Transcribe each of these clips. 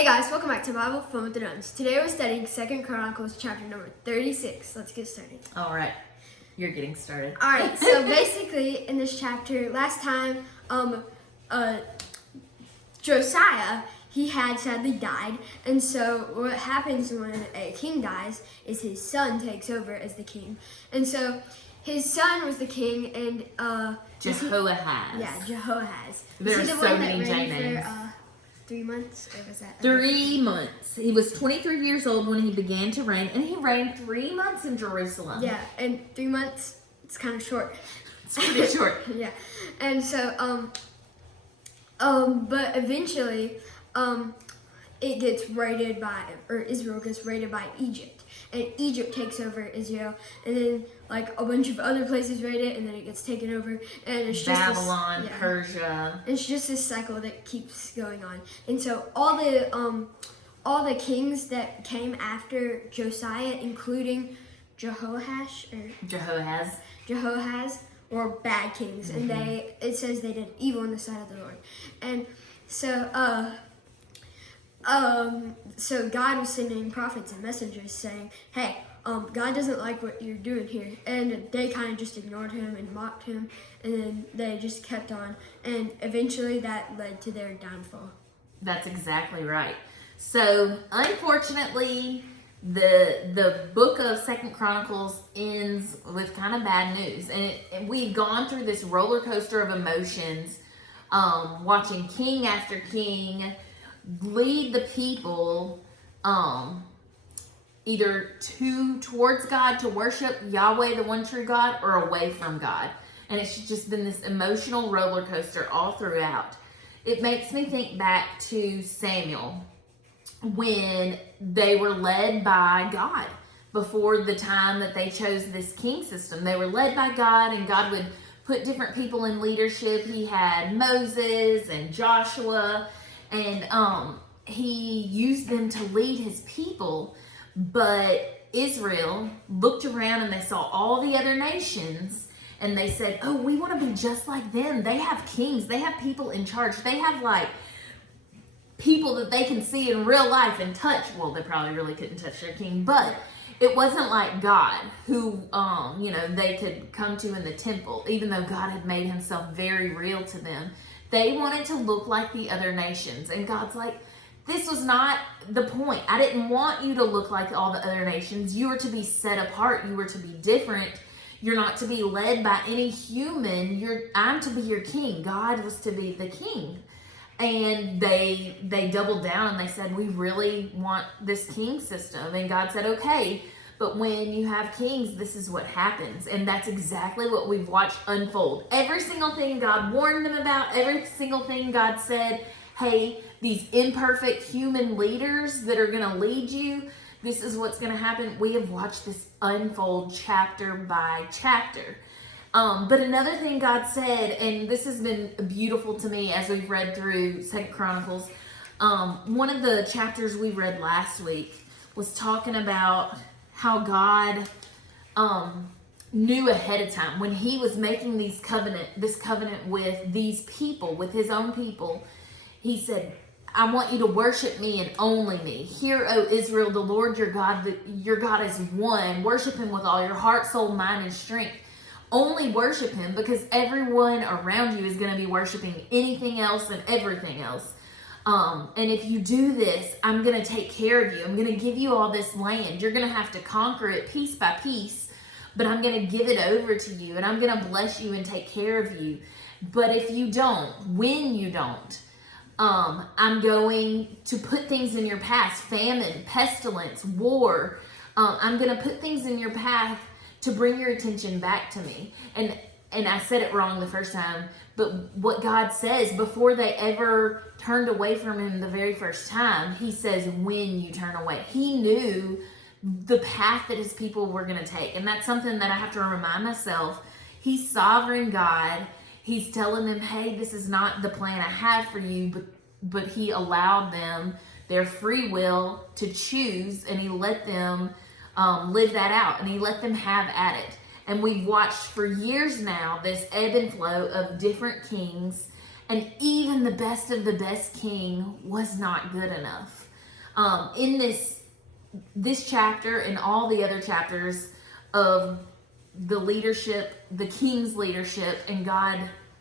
Hey guys, welcome back to Bible Fun with the Nuns. Today we're studying 2 Chronicles chapter number 36. Let's get started. All right, you're getting started. All right, so basically in this chapter, last time, Josiah, he had sadly died, and so what happens when a king dies is his son takes over as the king, and so his son was the king, and Jehoahaz. Jehoahaz. There are so many J names. 3 months, or was that 3 months. He was 23 years old when he began to reign, and he reigned 3 months in Jerusalem. Yeah, and 3 months, it's kind of short. It's pretty short. Yeah, and so, but eventually, it gets raided by, or Israel gets raided by Egypt, and Egypt takes over Israel, and then like a bunch of other places raid it, and then it gets taken over, and it's just Babylon, Persia. It's just this cycle that keeps going on, and so all the kings that came after Josiah, including Jehoahaz, were bad kings, and it says they did evil in the sight of the Lord, and so so God was sending prophets and messengers saying, hey, God doesn't like what you're doing here. And they kind of just ignored him and mocked him, and then they just kept on. And eventually that led to their downfall. That's exactly right. So, unfortunately, the book of 2 Chronicles ends with kind of bad news. And we've gone through this roller coaster of emotions, watching king after king lead the people either towards God to worship Yahweh, the one true God, or away from God. And it's just been this emotional roller coaster all throughout. It makes me think back to Samuel when they were led by God before the time that they chose this king system. They were led by God, and God would put different people in leadership. He had Moses and Joshua, and he used them to lead his people. But Israel looked around and they saw all the other nations, and they said, oh, we want to be just like them. They have kings. They have people in charge. They have like people that they can see in real life and touch. Well, they probably really couldn't touch their king, but it wasn't like God, who they could come to in the temple, even though God had made himself very real to them. They wanted to look like the other nations, and God's like, this was not the point. I didn't want you to look like all the other nations. You were to be set apart. You were to be different. You're not to be led by any human. I'm to be your king. God was to be the king. And they doubled down and they said, we really want this king system. And God said, okay, but when you have kings, this is what happens. And that's exactly what we've watched unfold. Every single thing God warned them about, every single thing God said, hey, these imperfect human leaders that are going to lead you, this is what's going to happen. We have watched this unfold chapter by chapter. But another thing God said, and this has been beautiful to me as we've read through 2 Chronicles, one of the chapters we read last week was talking about how God knew ahead of time when he was making this covenant with these people, with his own people. He said, I want you to worship me and only me. Hear, O Israel, the Lord your God is one. Worship him with all your heart, soul, mind, and strength. Only worship him, because everyone around you is going to be worshiping anything else and everything else. And if you do this, I'm going to take care of you. I'm going to give you all this land. You're going to have to conquer it piece by piece, but I'm going to give it over to you, and I'm going to bless you and take care of you. But if you don't, when you don't, I'm going to put things in your path, famine, pestilence, war. I'm going to put things in your path to bring your attention back to me. And I said it wrong the first time, but what God says before they ever turned away from him the very first time, he says, when you turn away. He knew the path that his people were going to take. And that's something that I have to remind myself. He's sovereign God. He's telling them, hey, this is not the plan I have for you, but he allowed them their free will to choose, and he let them live that out, and he let them have at it. And we've watched for years now this ebb and flow of different kings, and even the best of the best king was not good enough. In this chapter and all the other chapters of the leadership, the king's leadership, and God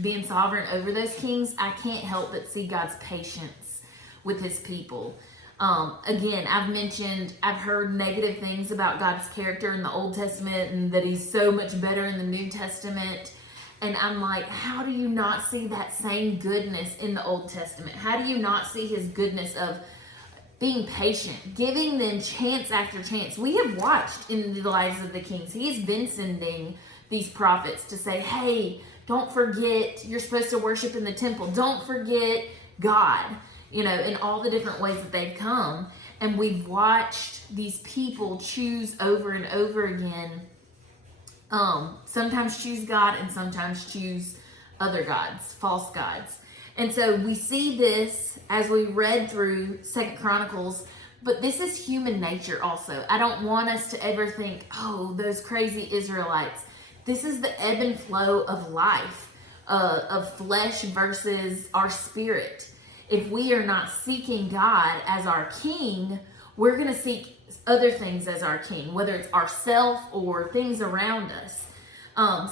being sovereign over those kings, I can't help but see God's patience with his people. Again, I've heard negative things about God's character in the Old Testament and that he's so much better in the New Testament. And I'm like, how do you not see that same goodness in the Old Testament? How do you not see his goodness of being patient, giving them chance after chance? We have watched in the lives of the kings, he's been sending these prophets to say, hey, don't forget you're supposed to worship in the temple. Don't forget God, in all the different ways that they've come. And we've watched these people choose over and over again, sometimes choose God and sometimes choose other gods, false gods. And so we see this as we read through 2 Chronicles, but this is human nature also. I don't want us to ever think, oh, those crazy Israelites. This is the ebb and flow of life, of flesh versus our spirit. If we are not seeking God as our king, we're going to seek other things as our king, whether it's ourself or things around us.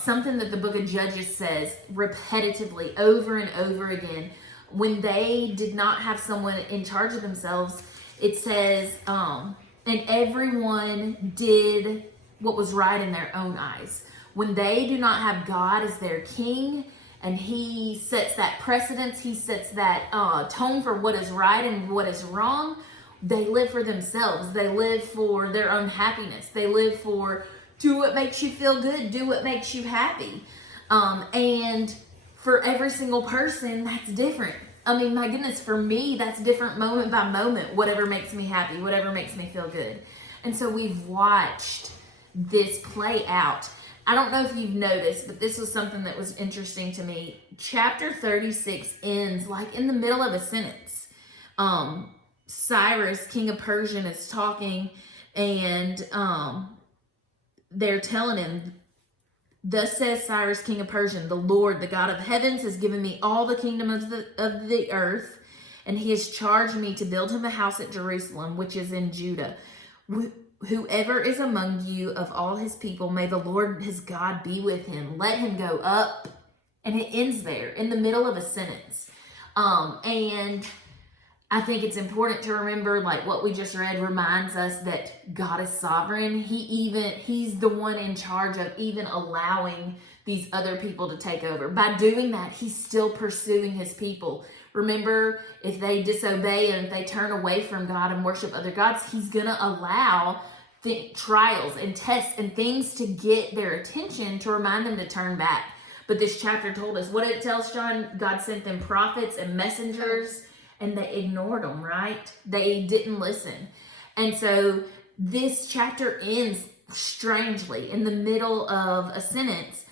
Something that the book of Judges says repetitively over and over again, when they did not have someone in charge of themselves, it says, and everyone did what was right in their own eyes. When they do not have God as their king, and he sets that precedence, he sets that tone for what is right and what is wrong, they live for themselves. They live for their own happiness. They live for do what makes you feel good, do what makes you happy. And for every single person, that's different. I mean, my goodness, for me, that's different moment by moment, whatever makes me happy, whatever makes me feel good. And so we've watched this play out. I don't know if you've noticed, but this was something that was interesting to me. Chapter 36 ends like in the middle of a sentence. Cyrus, king of Persia, is talking, and they're telling him, thus says Cyrus, king of Persia, the Lord, the God of heavens, has given me all the kingdom of the earth, and he has charged me to build him a house at Jerusalem, which is in Judah. Whoever is among you of all his people, may the Lord his God be with him. Let him go up. And it ends there in the middle of a sentence. And I think it's important to remember, like what we just read reminds us that God is sovereign. He's the one in charge of even allowing these other people to take over. By doing that, he's still pursuing his people. Remember, if they disobey and if they turn away from God and worship other gods, he's going to allow trials and tests and things to get their attention to remind them to turn back. But this chapter told us, what did it tell us, John? God sent them prophets and messengers, and they ignored them, right? They didn't listen. And so this chapter ends strangely in the middle of a sentence.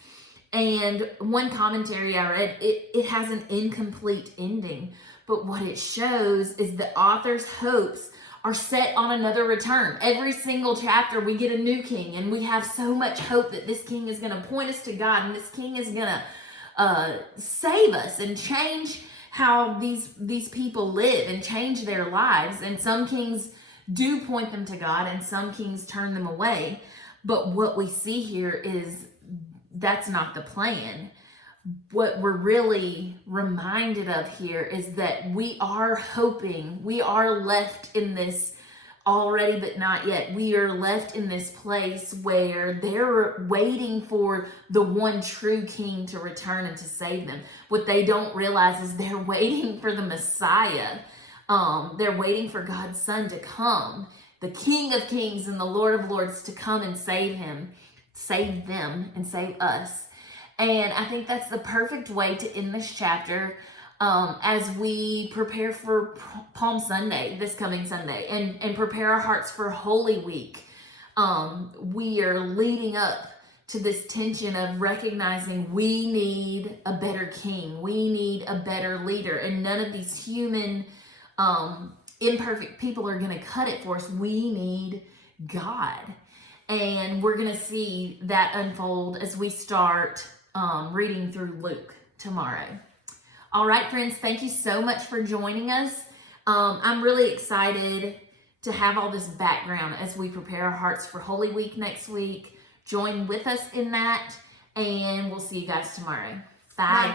And one commentary I read, it has an incomplete ending. But what it shows is the author's hopes are set on another return. Every single chapter we get a new king, and we have so much hope that this king is going to point us to God, and this king is going to save us and change how these people live and change their lives. And some kings do point them to God, and some kings turn them away. But what we see here is that's not the plan. What we're really reminded of here is that we are hoping, we are left in this already but not yet. We are left in this place where they're waiting for the one true king to return and to save them. What they don't realize is they're waiting for the Messiah. They're waiting for God's Son to come, the King of Kings and the Lord of Lords, to come and save them and save us. And I think that's the perfect way to end this chapter as we prepare for Palm Sunday, this coming Sunday, and prepare our hearts for Holy Week. We are leading up to this tension of recognizing we need a better king. We need a better leader. And none of these human, imperfect people are going to cut it for us. We need God. And we're going to see that unfold as we start reading through Luke tomorrow. All right, friends, thank you so much for joining us. I'm really excited to have all this background as we prepare our hearts for Holy Week next week. Join with us in that, and we'll see you guys tomorrow. Bye. Bye.